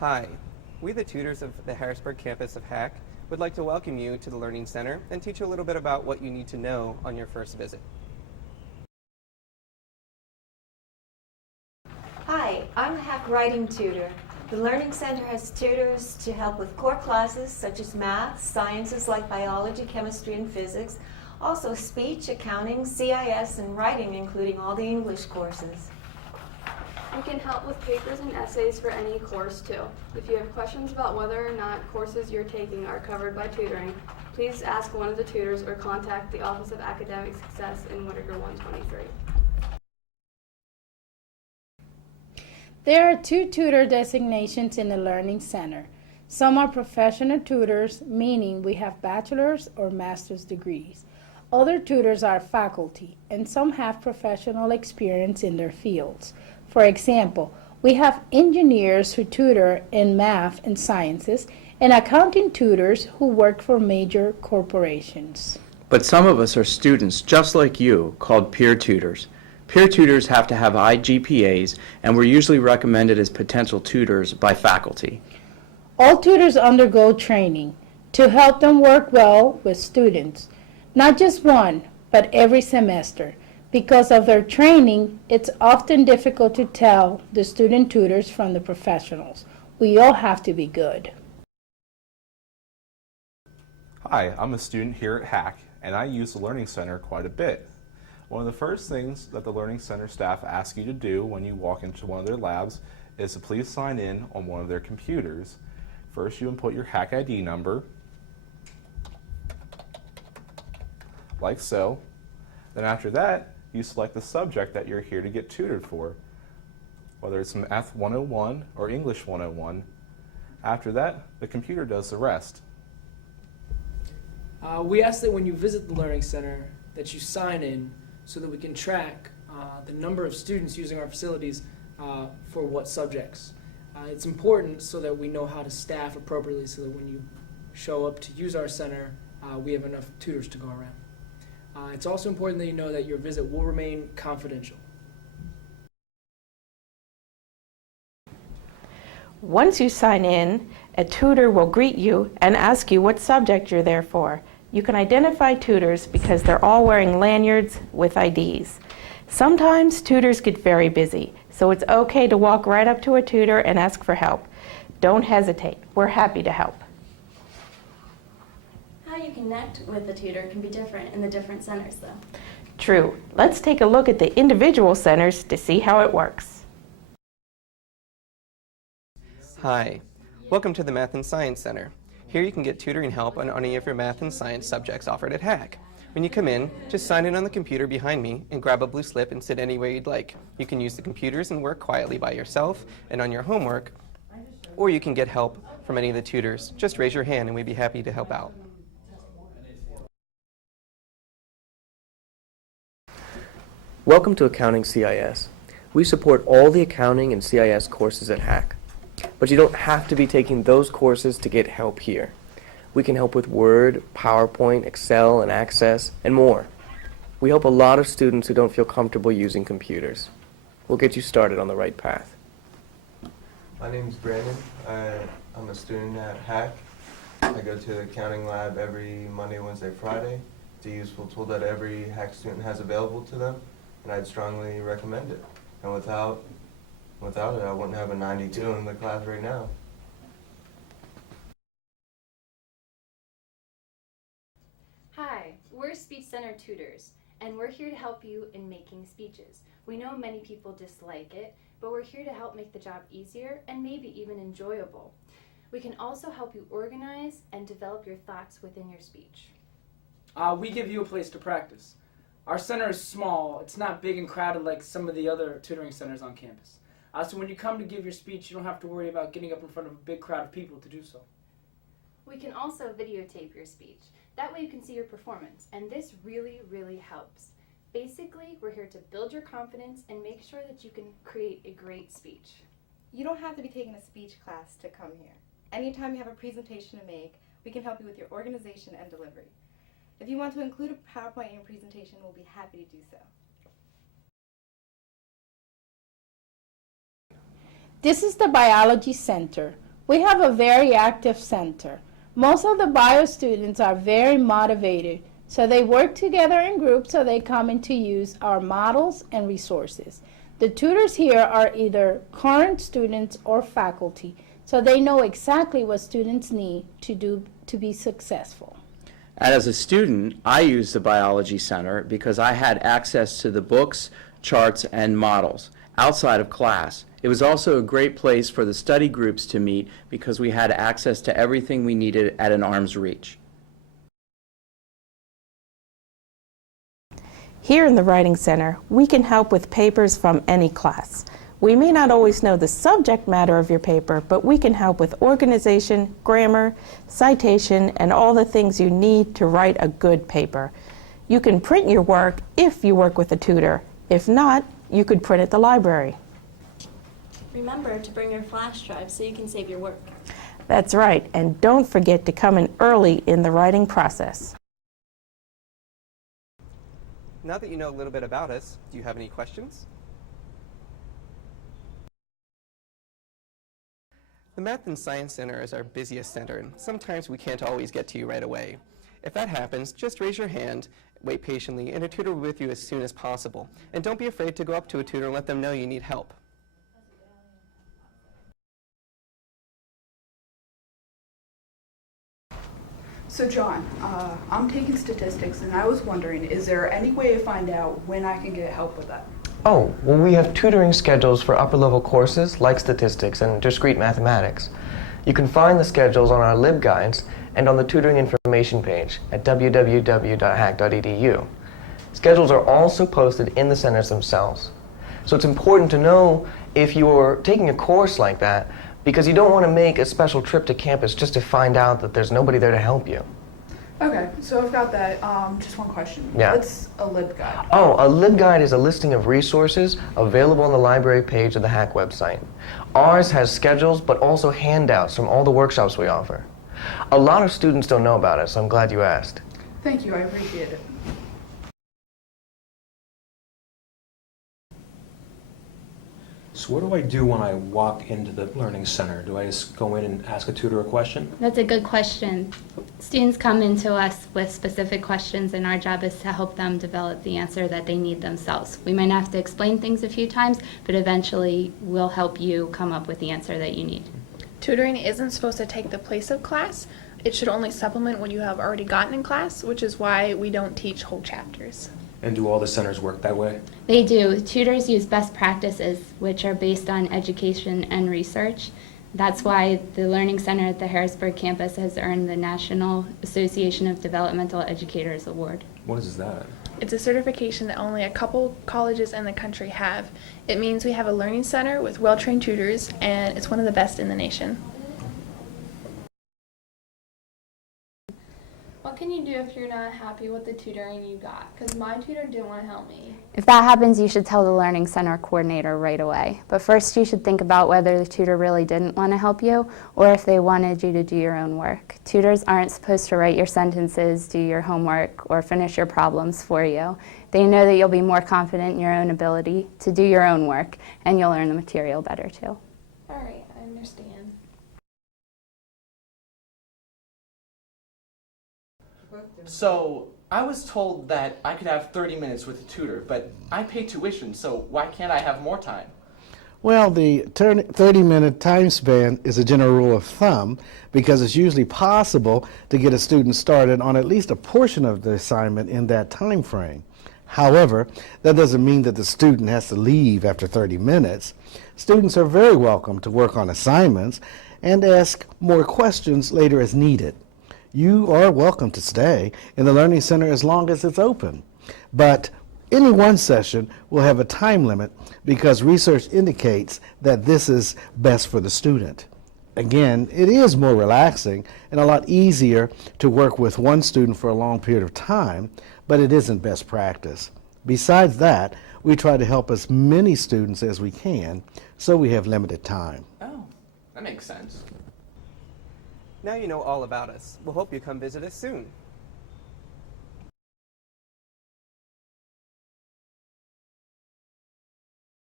Hi, we the tutors of the Harrisburg campus of HAC would like to welcome you to the Learning Center and teach you a little bit about what you need to know on your first visit. Hi, I'm a HAC writing tutor. The Learning Center has tutors to help with core classes such as math, sciences like biology, chemistry, and physics, also speech, accounting, CIS, and writing, including all the English courses. We can help with papers and essays for any course too. If you have questions about whether or not courses you're taking are covered by tutoring, please ask one of the tutors or contact the Office of Academic Success in Whittaker 123. There are 2 tutor designations in the Learning Center. Some are professional tutors, meaning we have bachelor's or master's degrees. Other tutors are faculty, and some have professional experience in their fields. For example, we have engineers who tutor in math and sciences, and accounting tutors who work for major corporations. But some of us are students just like you, called peer tutors. Peer tutors have to have high GPAs, and we're usually recommended as potential tutors by faculty. All tutors undergo training to help them work well with students, not just one, but every semester. Because of their training, it's often difficult to tell the student tutors from the professionals. We all have to be good. Hi, I'm a student here at HAC, and I use the Learning Center quite a bit. One of the first things that the Learning Center staff ask you to do when you walk into one of their labs is to please sign in on one of their computers. First, you input your HAC ID number, like so. Then after that, you select the subject that you're here to get tutored for, whether it's Math 101 or English 101. After that, the computer does the rest. We ask that when you visit the Learning Center that you sign in so that we can track the number of students using our facilities for what subjects. It's important so that we know how to staff appropriately so that when you show up to use our center, we have enough tutors to go around. It's also important that you know that your visit will remain confidential. Once you sign in, a tutor will greet you and ask you what subject you're there for. You can identify tutors because they're all wearing lanyards with IDs. Sometimes tutors get very busy, so it's okay to walk right up to a tutor and ask for help. Don't hesitate. We're happy to help. How you connect with the tutor can be different in the different centers, though. True. Let's take a look at the individual centers to see how it works. Hi, welcome to the Math and Science Center. Here you can get tutoring help on any of your math and science subjects offered at HAC. When you come in, just sign in on the computer behind me and grab a blue slip and sit anywhere you'd like. You can use the computers and work quietly by yourself and on your homework, or you can get help from any of the tutors. Just raise your hand and we'd be happy to help out. Welcome to Accounting CIS. We support all the accounting and CIS courses at HAC, but you don't have to be taking those courses to get help here. We can help with Word, PowerPoint, Excel, and Access, and more. We help a lot of students who don't feel comfortable using computers. We'll get you started on the right path. My name's Brandon. I'm a student at HAC. I go to the accounting lab every Monday, Wednesday, Friday. It's a useful tool that every HAC student has available to them, and I'd strongly recommend it. And without it, I wouldn't have a 92 in the class right now. Hi, we're Speech Center tutors, and we're here to help you in making speeches. We know many people dislike it, but we're here to help make the job easier and maybe even enjoyable. We can also help you organize and develop your thoughts within your speech. We give you a place to practice. Our center is small. It's not big and crowded like some of the other tutoring centers on campus. So when you come to give your speech, you don't have to worry about getting up in front of a big crowd of people to do so. We can also videotape your speech. That way you can see your performance, and this really, really helps. Basically, we're here to build your confidence and make sure that you can create a great speech. You don't have to be taking a speech class to come here. Anytime you have a presentation to make, we can help you with your organization and delivery. If you want to include a PowerPoint in your presentation, we'll be happy to do so. This is the Biology Center. We have a very active center. Most of the bio students are very motivated, so they work together in groups so they come in to use our models and resources. The tutors here are either current students or faculty, so they know exactly what students need to be successful. And as a student, I used the Biology Center because I had access to the books, charts, and models outside of class. It was also a great place for the study groups to meet because we had access to everything we needed at an arm's reach. Here in the Writing Center, we can help with papers from any class. We may not always know the subject matter of your paper, but we can help with organization, grammar, citation, and all the things you need to write a good paper. You can print your work if you work with a tutor. If not, you could print at the library. Remember to bring your flash drive so you can save your work. That's right, and don't forget to come in early in the writing process. Now that you know a little bit about us, do you have any questions? The Math and Science Center is our busiest center, and sometimes we can't always get to you right away. If that happens, just raise your hand, wait patiently, and a tutor will be with you as soon as possible. And don't be afraid to go up to a tutor and let them know you need help. So John, I'm taking statistics and I was wondering, is there any way to find out when I can get help with that? Oh, well, we have tutoring schedules for upper-level courses like statistics and discrete mathematics. You can find the schedules on our LibGuides and on the tutoring information page at www.hack.edu. Schedules are also posted in the centers themselves. So it's important to know if you're taking a course like that, because you don't want to make a special trip to campus just to find out that there's nobody there to help you. Okay, so I've got that. Just one question. Yeah. What's a LibGuide? Oh, a LibGuide is a listing of resources available on the library page of the Hack website. Ours has schedules, but also handouts from all the workshops we offer. A lot of students don't know about it, so I'm glad you asked. Thank you, I appreciate it. So what do I do when I walk into the Learning Center? Do I just go in and ask a tutor a question? That's a good question. Students come into us with specific questions, and our job is to help them develop the answer that they need themselves. We might have to explain things a few times, but eventually we'll help you come up with the answer that you need. Tutoring isn't supposed to take the place of class. It should only supplement what you have already gotten in class, which is why we don't teach whole chapters. And do all the centers work that way? They do. Tutors use best practices, which are based on education and research. That's why the Learning Center at the Harrisburg campus has earned the National Association of Developmental Educators Award. What is that? It's a certification that only a couple colleges in the country have. It means we have a learning center with well-trained tutors, and it's one of the best in the nation. What can you do if you're not happy with the tutoring you got? Because my tutor didn't want to help me. If that happens, you should tell the Learning Center coordinator right away. But first you should think about whether the tutor really didn't want to help you or if they wanted you to do your own work. Tutors aren't supposed to write your sentences, do your homework, or finish your problems for you. They know that you'll be more confident in your own ability to do your own work, and you'll learn the material better too. All right, I understand. So, I was told that I could have 30 minutes with a tutor, but I pay tuition, so why can't I have more time? Well, the 30-minute time span is a general rule of thumb because it's usually possible to get a student started on at least a portion of the assignment in that time frame. However, that doesn't mean that the student has to leave after 30 minutes. Students are very welcome to work on assignments and ask more questions later as needed. You are welcome to stay in the Learning Center as long as it's open. But any one session will have a time limit because research indicates that this is best for the student. Again, it is more relaxing and a lot easier to work with one student for a long period of time, but it isn't best practice. Besides that, we try to help as many students as we can, so we have limited time. Oh, that makes sense. Now you know all about us. We'll hope you come visit us soon.